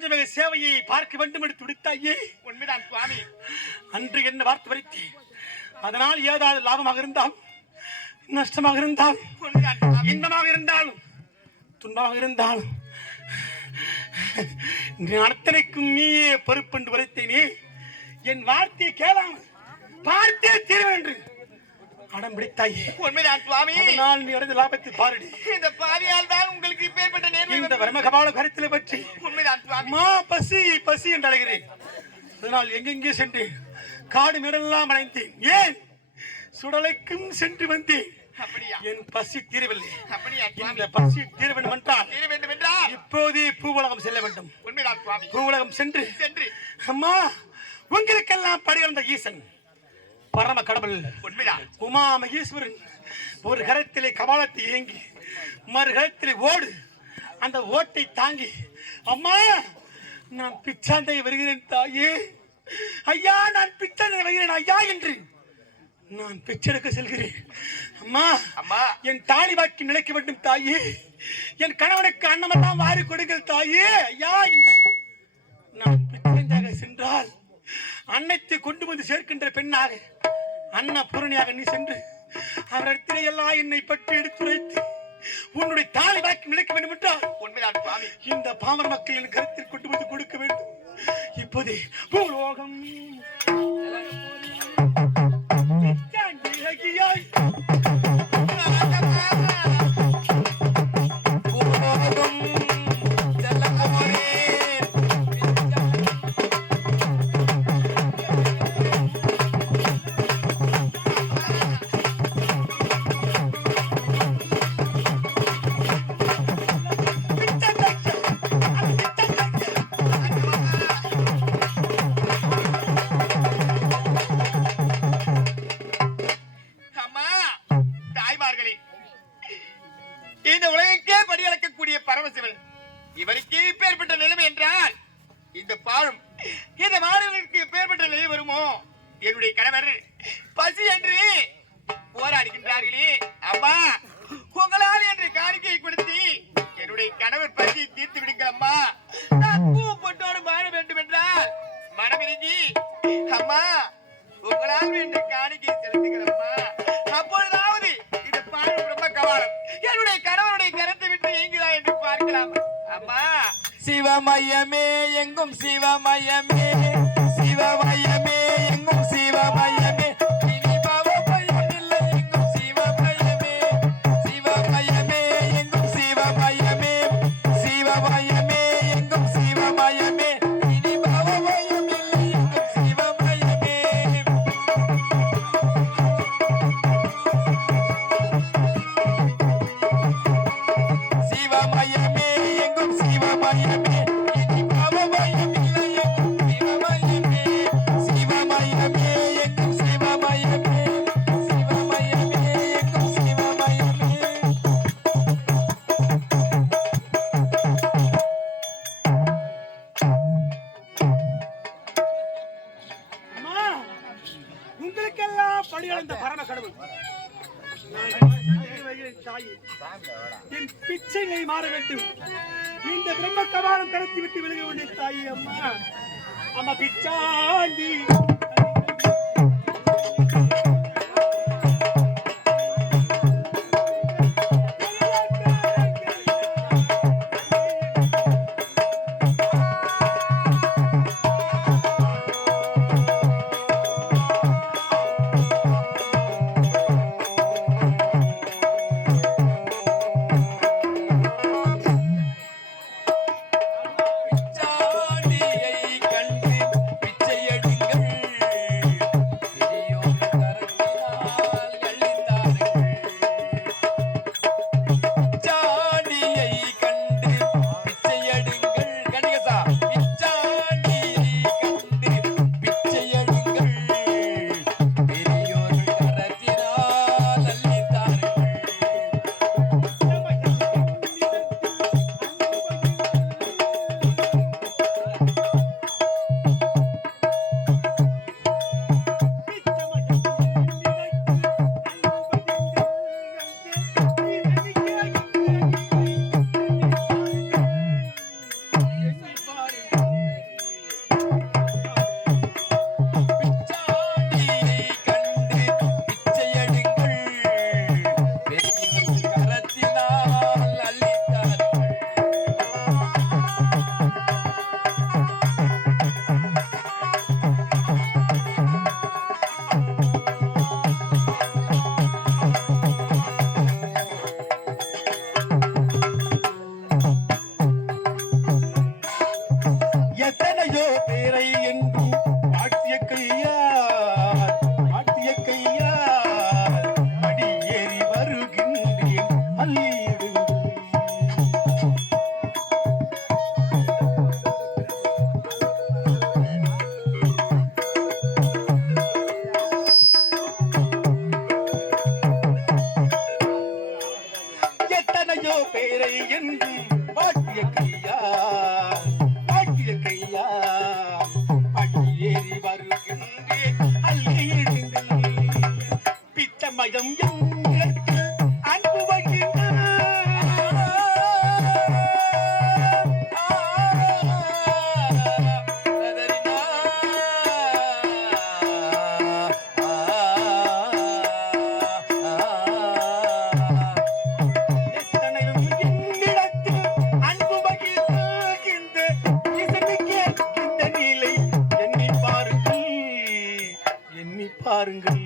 பஞ்சமக சேவையை பார்க்க வேண்டும் என்று துடித்தாயே. உண்மைதான் சுவாமி. அன்று என்ன வார்த்தை வரைத்தேன். அதனால் ஏதாவது லாபமாக இருந்தால், நஷ்டமாக இருந்தால், இன்பமாக இருந்தாலும், துன்பமாக இருந்தாலும் அத்தனைக்கும் நீயே பொறுப்பென்று வரைத்தேனே. என் வார்த்தையை கேளாமல் பார்த்தே தீர என்று அடம் பிடித்தாயே. உண்மைதான் சுவாமி. அதனால் நீ அடைந்த லாபத்தை பாருடி. இந்த பாவியால் தான் உங்களுக்கு இப்பேற்பட்ட நேர்மை. இந்த வர்மகபால கருத்திலே பற்றி உண்மைதான் சுவாமி. பசி பசி என்று அழைகிறேன். அதனால் எங்கெங்கே சென்று காடு மேடெல்லாம் அடைந்தேன். ஏன் சுடலைக்கும் சென்று வந்தேன். என் பசி தீரவில்லை. இந்த பசி தீர வேண்டும் என்றால் இப்போதே பூவுலகம் செல்ல வேண்டும். உண்மைதான் சுவாமி. பூவுலகம் சென்று அம்மா உங்களுக்கெல்லாம் படிவந்த ஈசன் பரம கடவுள் உமா மகேஸ்வரன் ஒரு கரத்திலே கபாலத்தை இயங்கி மறு கரத்திலே ஓடு, அந்த ஓட்டை தாங்கி அம்மா நான் பிச்சாந்தை வருகிறேன் தாயே, ஐயா நான் பிச்சாந்தை வருகிறேன் ஐயா என்று நான் பிச்செடுக்க செல்கிறேன். அம்மா அம்மா என் தாலி வாக்கி நிலைக்க வேண்டும் தாயே, என் கணவனுக்கு அன்னமெல்லாம் வாரி கொடுங்கள் தாயே ஐயா என்று நான் பிச்சையாக சென்றால் அன்னைத்தை கொண்டு வந்து சேர்க்கின்ற பெண்ணாக அன்னபூரணியாக நீ சென்று அவரிடத்திலே எல்லாம் என்னை பற்றி எடுத்துரைத்து உன்னுடைய தாலி வாக்கி நிலைக்க வேண்டும் என்றால் உண்மைதான் சுவாமி. இந்த பாமர மக்கள் என் கருத்தில் கொண்டு வந்து கொடுக்க வேண்டும். இப்போதே பூலோகம் இவருக்கு பேர்பட்ட நிலைமை என்றால் இந்த பாழும் இந்த மாணவனுக்கு பேர்பட்ட நிலை வருமோ? என்னுடைய கணவர் பசி என்று போராடுகின்றார்களே அம்மா, உங்களால் என்று காணிக்கை கொடுத்து என்னுடைய கணவர் பசியை தீர்த்து விடுங்கள் அம்மா. நான் பூ பொட்டோடு வாழ வேண்டும் என்றால் மனமிறங்கி அம்மா உங்களால் என்று காணிக்கை செலுத்துங்கள் அம்மா. அப்பொழுதாவது இந்த பாழும் ரொம்ப கவாலம் என்னுடைய கணவருடைய கருத்தை விட்டு நீங்களா என்று பார்க்கலாம் அம்மா. சிவமயமே எங்கும் சிவமயமே, சிவமயமே எங்கும் சிவமயமே, இனி பவமயம் இல்லை எங்கும் சிவமயமே, சிவமயமே எங்கும் சிவமயமே, சிவமயமே எங்கும் சிவமயமே, இனி பவமயம் இல்லை எங்கும் சிவமயமே. சிவமயமே எங்கும் சிவமயமே, இனி பவமயம் இல்லை எங்கும் சிவமயமே, சிவமயமே எங்கும் சிவமயமே, சிவமயமே எங்கும் சிவமயமே. அம்மா உங்களுக்கெல்லாம் படியளந்த பரம கடவுள் என் பிச்சை நிலை மாற வேண்டும். இந்த பிரம்ம கபாலம் கடத்தி விட்டு விலக வேண்டிய தாயி அம்மா. அம்மா பிச்சாண்டி பிச்சாண்டியை கண்டு பிச்சை எடுங்கள், எத்தனையோ பேரை என்றும் பாட்டிய கையா பாட்டிய கையா படியேறி வருகின்றேன் அள்ளியிடுங்கள் பிச்சமயம் எங்களுக்கு அன்பு வைக்கின்ற பாருங்கள்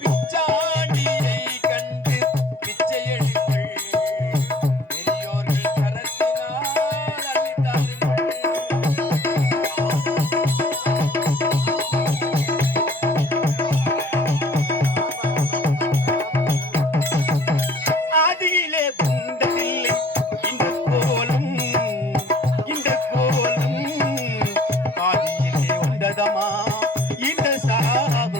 பிச்சாண்டியை கண்டு பிச்சை எடுங்கள் பெரியோர்கள் கரத்தினால் அள்ளித்தாருங்கள் ஆதியிலே வந்ததில்லை இந்த கோலம் ஆதியிலே வந்ததமா இந்த சாபம்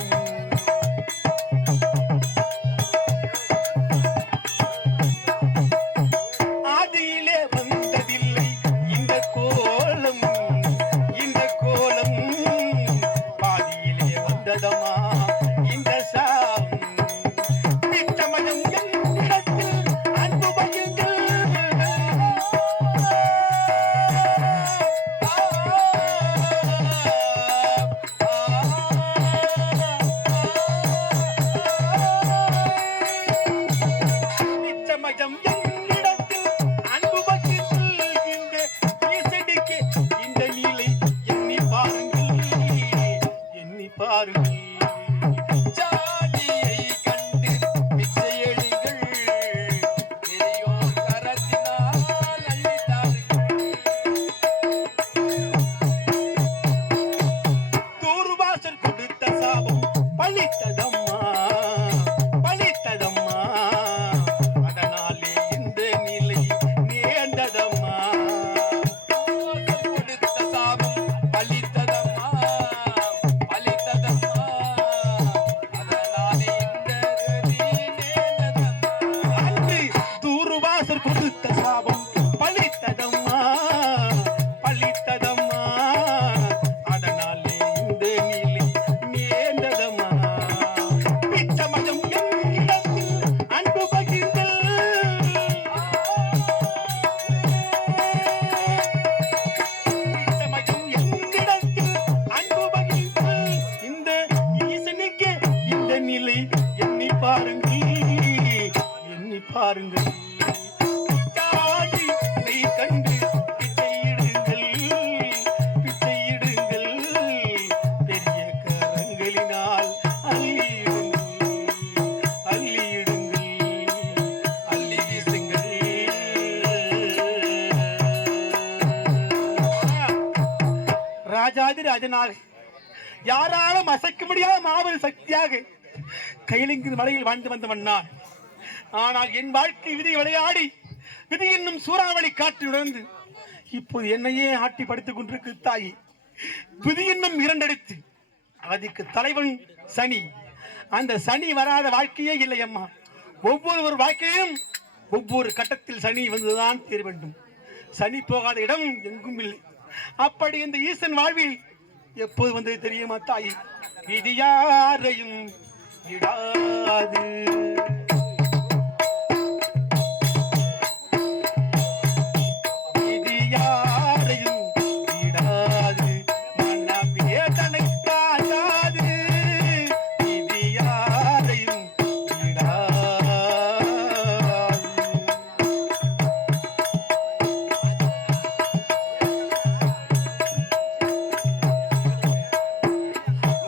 ஆதியிலே வந்ததில்லை இந்த கோலம் பாதியிலே வந்ததமா இந்த சாபம் பித்தமயம் என்னிடத்தில் அன்பு வையுங்கள் நிச்சமயம் என்னிடத்தில் அன்பு வையுங்கள் இந்த இசைக்கு இந்த நிலை எண்ணி பாருங்கள் பிச்சாண்டியை கண்டு பிச்சை எடுங்கள் பெரியோர் கரத்தினால் அள்ளித்தாருங்கள் தூர்வாசல் கொடுத்த சாபம் பழித்ததம்மா அதனாலே இந்த நிலை நேர்ந்ததம்மா கொடுத்த சாபம் பலித்ததம்மா அதனாலே இந்த கதி நேர்ந்ததம்மா அன்று தூர்வாசல் கொடுத்த சாபம் பழித்ததம்மா அதனாலே இந்த நிலை நேர்ந்ததம்மா பிச்சமயம் என்னிடத்தில் அன்பு பகிர்ந்தல் பிச்சமயம் என்னிடத்தில் அன்பு பகிர்ந்தல் இந்த ஈசனுக்கு இந்த நிலை எண்ணி பாருங்கள் பிச்சாண்டி நீ கண்டு பிச்சையிடுங்கள் பெரிய கரங்களினால் அள்ளி வீசுங்கள் ராஜாதி ராஜனாக யாராலும் அசைக்க முடியாத மாபெரும் சக்தியாக கையிலிங்கு மலையில் வாழ்ந்து வந்தவன் நான். ஆனால் என் வாழ்க்கை விதி விளையாடி விதி என்னும் சூறாவளி காற்று உணர்ந்து இப்போது என்னையே ஆட்டி படுத்துக் கொண்டிருக்கு தாயி. விதி என்னும் இரண்டெடுத்து அதுக்கு தலைவன் சனி. அந்த சனி வராத வாழ்க்கையே இல்லை அம்மா. ஒவ்வொரு வாழ்க்கையிலும் ஒவ்வொரு கட்டத்தில் சனி வந்துதான் தீர வேண்டும். சனி போகாத இடம் எங்கும் இல்லை. அப்படி இந்த ஈசன் வாழ்வில் எப்போது வந்தது தெரியுமா தாயி? இது யாரையும் விடாது. இது யாரையும் விடாது. மன வேதனை காணாது. இது யாரையும் விடாது.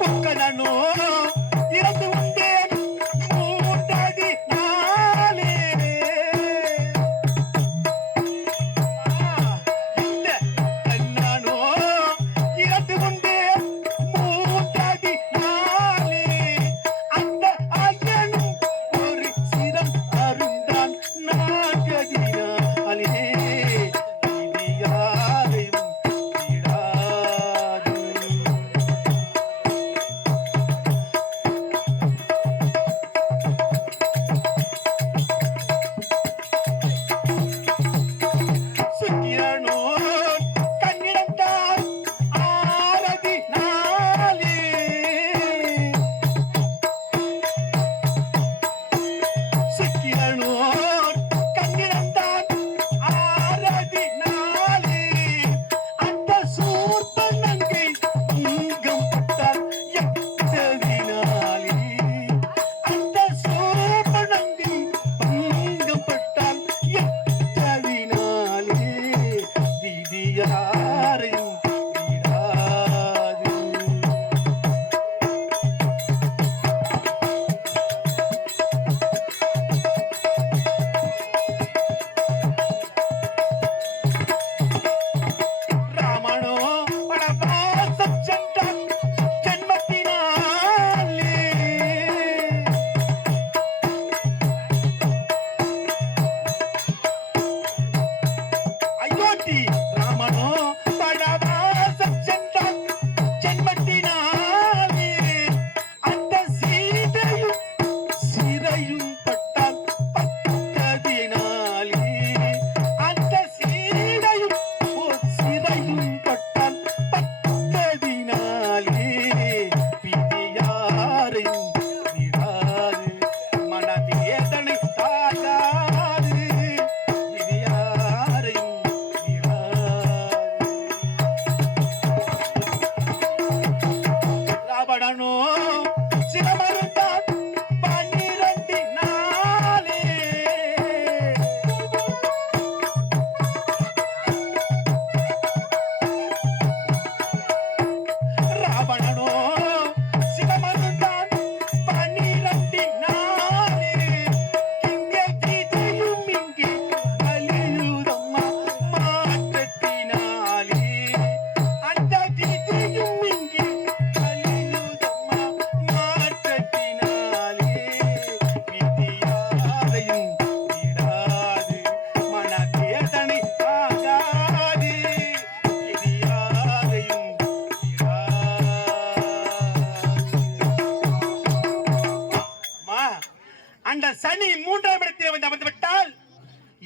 முக்கனோ இறந்து வந்தேன் மூன்றாதி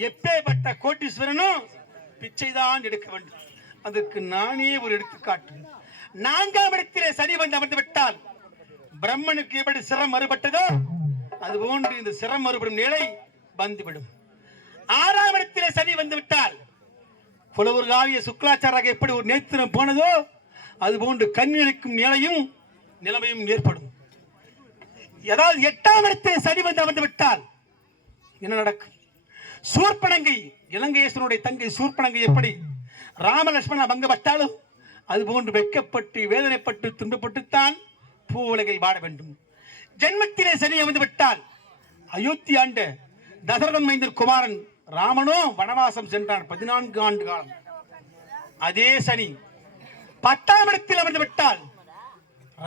எப்பேற்பட்ட கோட்டீஸ்வரனும் பிச்சைதான் எடுக்க வேண்டும். அதற்கு நானே ஒரு எடுத்துக்காட்டு. 4ஆம் இடத்திலே சனி வந்து அமர்ந்து விட்டால் பிரம்மனுக்கு எப்படி சிரம் மறுபட்டதோ அதுபோன்று இந்த சிரம் மறுபடும் நிலை வந்துவிடும். 6ஆம் இடத்திலே சனி வந்து விட்டால் புலவர் காவிய சுக்லாச்சாராக எப்படி ஒரு நேத்திரம் போனதோ அதுபோன்று கண்ணளிக்கும் நிலைமையும் ஏற்படும். ஏதாவது 8ஆம் இடத்திலே சனி வந்து அமர்ந்து விட்டால் என்ன நடக்கும்? சூர்பனங்கை, இலங்கையேசனுடைய தங்கை சூர்பனங்கை எப்படி ராமலட்சுமண பங்கப்பட்டாலும் அதுபோன்று வெட்கப்பட்டு வேதனைப்பட்டு துன்பப்பட்டுத்தான் பூவுலகை வாழ வேண்டும். ஜென்மத்திலே சனி அமர்ந்து விட்டால் அயோத்தி ஆண்ட தசரதன் மைந்தர் குமாரன் ராமனோ வனவாசம் சென்றான் 14 ஆண்டு காலம். அதே சனி 10ஆம் இடத்தில் அமர்ந்து விட்டால்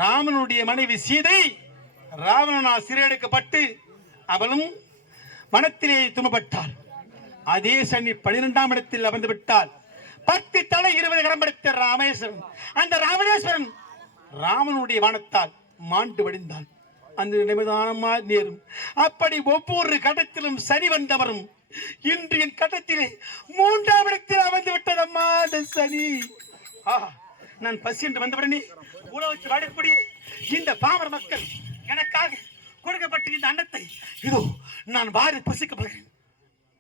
ராமனுடைய மனைவி சீதை ராவணனால் சிறையெடுக்கப்பட்டு அவளும் வனத்திலே துன்பப்பட்டாள். அதே சனி 12ஆம் இடத்தில் அமர்ந்து விட்டால் 10 தலை 20 கரம் படைத்த ராமேஸ்வரன், அந்த ராவணேஸ்வரன் ராமனுடைய வானத்தால் மாண்டு வடிந்தான். அந்த நிலைமைதானமா நேரும். அப்படி ஒவ்வொரு கட்டத்திலும் சனி வந்தவரும் இன்று என் கட்டத்திலே 3ஆம் இடத்தில் அமர்ந்து விட்டதம்மா அந்த சனி. நான் பசி என்று வந்தவுடனே உணவு வாடக்கூடிய இந்த பாமர மக்கள் எனக்காக கொடுக்கப்பட்ட இந்த அன்னத்தை இதோ நான் வாரி பசிக்கப்படுகிறேன்.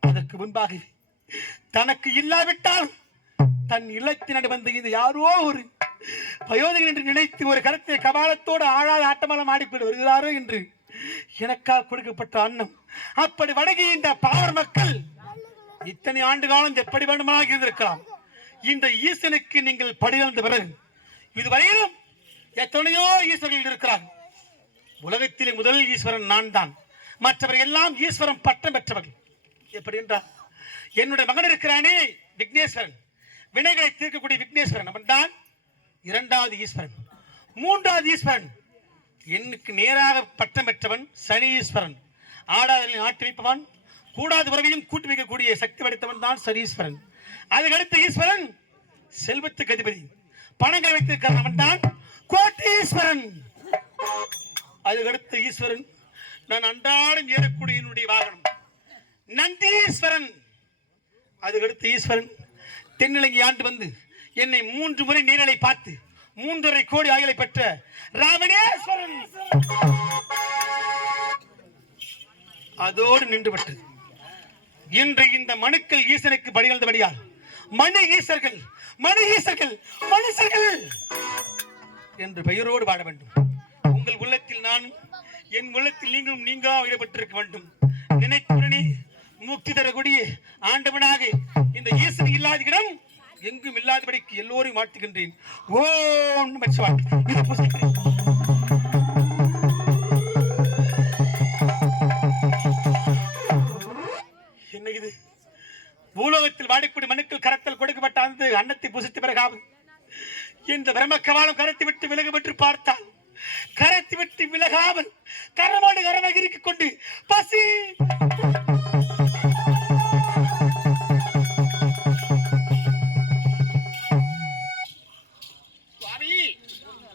அதற்கு முன்பாக தனக்கு இல்லாவிட்டால் தன் இல்லத்தினடி வந்து இது யாரோ ஒரு பயோதகன் என்று நினைத்து ஒரு கருத்தை கபாலத்தோடு ஆழாத ஆட்டமாலம் ஆடிக்கொண்டு வருகிறாரோ என்று எனக்காக கொடுக்கப்பட்ட அன்னம். அப்படி வடகி இந்த பாமர மக்கள் இத்தனை ஆண்டு காலம் எப்படி வேண்டுமானாக இருந்திருக்கலாம். இந்த ஈசனுக்கு நீங்கள் படியிழந்த பிறகு இதுவரையிலும் எத்தனையோ ஈஸ்வரர்கள் இருக்கிறார்கள். உலகத்திலே முதல் ஈஸ்வரன் நான் தான். மற்றவர்கள் எல்லாம் ஈஸ்வரன் பட்டம் பெற்றவர்கள். எப்படி என்றால் என்னுடைய மகன் இருக்கிறானே விக்னேஸ்வரன், வினைகளை தீர்க்கக்கூடிய விக்னேஸ்வரன், அவன் தான் 2வது ஈஸ்வரன். 3வது ஈஸ்வரன் எனக்கு நேராக பட்டம் பெற்றவன் சனி ஈஸ்வரன். ஆடாதலில் ஆட்டி வைப்பவன், கூடாத உறவையும் கூட்டி வைக்கக்கூடிய சக்தி படைத்தவன் தான் சனீஸ்வரன். அதுக்கடுத்த ஈஸ்வரன் செல்வத்துக்கு அதிபதி, பணங்களை வைத்திருக்கிறான், அவன் தான் கோட்டீஸ்வரன். அதுக்கடுத்த ஈஸ்வரன் நான் அன்றாடம் ஏறக்கூடிய என்னுடைய வாகனம் நந்தீஸ்வரன். அதுக்கடுத்த ஈஸ்வரன் தென்னிலங்கை ஆண்டு வந்து என்னை 3 முறை நீரலை பார்த்து 3.5 கோடி ஆயுளை பெற்ற ராவணேஸ்வரன். அதோடு நின்றுவிட்டது. இன்று இந்த மனுக்கள் ஈசனுக்கு படிகழ்ந்தபடியால் மனு ஈசர்கள் மனுஷர்கள் என்று பெயரோடு வாழ வேண்டும். உங்கள் உள்ளத்தில் நானும் என் உள்ளத்தில் நீங்களும் நீங்கா ஈடுபட்டிருக்க வேண்டும். நினைத்துடனே முக்தி தரக்கூடிய ஆண்டவனாக இந்த ஈசன் இல்லாத இடம் எங்கும் இல்லாதபடிக்கு எல்லோரையும் வாழ்த்துகின்றேன். ஓம் நமச்சிவாய. என்ன இது? பூலோகத்தில் வாடக்கூடிய மனுக்கள் கரத்தில் கொடுக்கப்பட்ட அந்த அன்னத்தை புசித்த பிறகாவது இந்த பிரம்மக்கவாலம் கரத்தை விட்டு விலகு பெற்று பார்த்தால் கரத்தை விட்டு விலகாமல் கரமோடு கரமாக இருக்கிக் கொண்டு பசி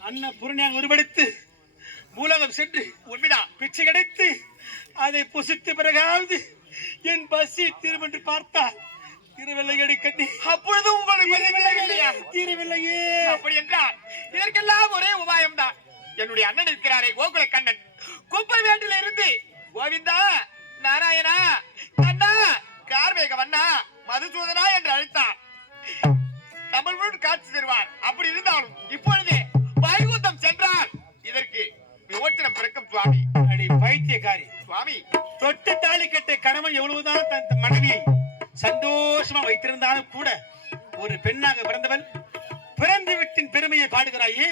அன்ன புறணியாக உருவெடுத்து பூலோகம் சென்று உண்மைதான் பிச்சை கிடைத்து அதை புசித்த பிறகாவது என் பசி திரும்பென்று பார்த்தால் திருவில்லையடி கண்ணி அப்பொழுது உங்களுக்கு தீரவில்லையே. அப்படி என்றால் இதற்கெல்லாம் ஒரே உபாயம் தான். என்னுடைய அண்ணன் இருக்கிறாரே கோகுல கண்ணன், குப்பை வேண்டில இருந்து கோவிந்தா நாராயணா கண்ணா கார்மேக வண்ணா மதுசூதனா என்று அழைத்தார். தமிழ் முழு காட்சி தருவார். அப்படி இருந்தாலும் இப்பொழுதே வைகுந்தம் சென்றால் இதற்கு விமோச்சனம் பிறக்கும் சுவாமி. அடி பைத்தியக்காரி சுவாமி, தொட்டு தாலி கட்ட கணவன் எவ்வளவுதான் தன் மனைவியை சந்தோஷமா வைத்திருந்தாலும் கூட ஒரு பெண்ணாக பிறந்தவள் பிறந்து வீட்டின் பெருமையை பாடுகிறாயே.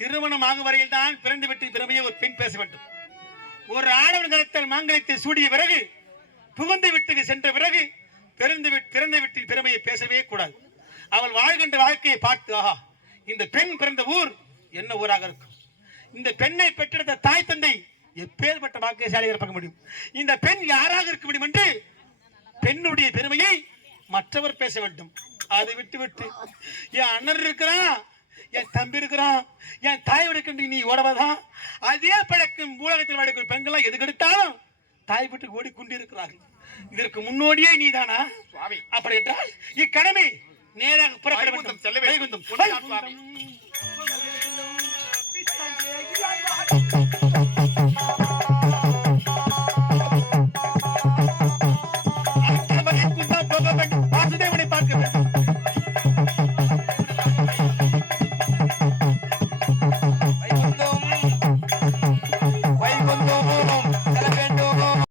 திருமணம் ஆகும் வரையில் தான் பிறந்து வீட்டின் பெருமையை ஒரு பெண் பேச வேண்டும். ஒரு ஆடவன் கரத்தில் மாங்கலத்தை சூடிய பிறகு புகுந்து வீட்டுக்கு சென்ற பிறகு பிறந்த வீட்டின் பெருமையை பேசவே கூடாது. அவள் வாழ்கின்ற வாழ்க்கையை பார்த்து ஆஹா இந்த பெண் பிறந்த ஊர் என்ன ஊராக இருக்கும், இந்த பெண்ணை பெற்றெடுத்த தாய் தந்தை எப்பேற்பட்ட பாக்கியசாலியாக பார்க்க முடியும், இந்த பெண் யாராக இருக்க முடியும் என்று பெண்ணுடைய பெருமையை மற்றவர் பேச வேண்டும். அதை விட்டு விட்டு என் அண்ணன் இருக்கிறான், என் தம்பி இருக்கிறான், என் தாய் இருக்கின்ற நீ ஓடவதான் அதே பழக்கம் ஊடகத்தில் வாடக்கூடிய பெண்கள்லாம் எது கெடுத்தாலும் தாய் வீட்டுக்கு ஓடிக்கொண்டிருக்கிறார்கள். இதற்கு முன்னோடியே நீதானா? சுவாமி அப்படி என்றால் இக்கணமே நேராக புறப்பட வேண்டும். செல்ல வேண்டும். வைகுந்தம். சுவாமி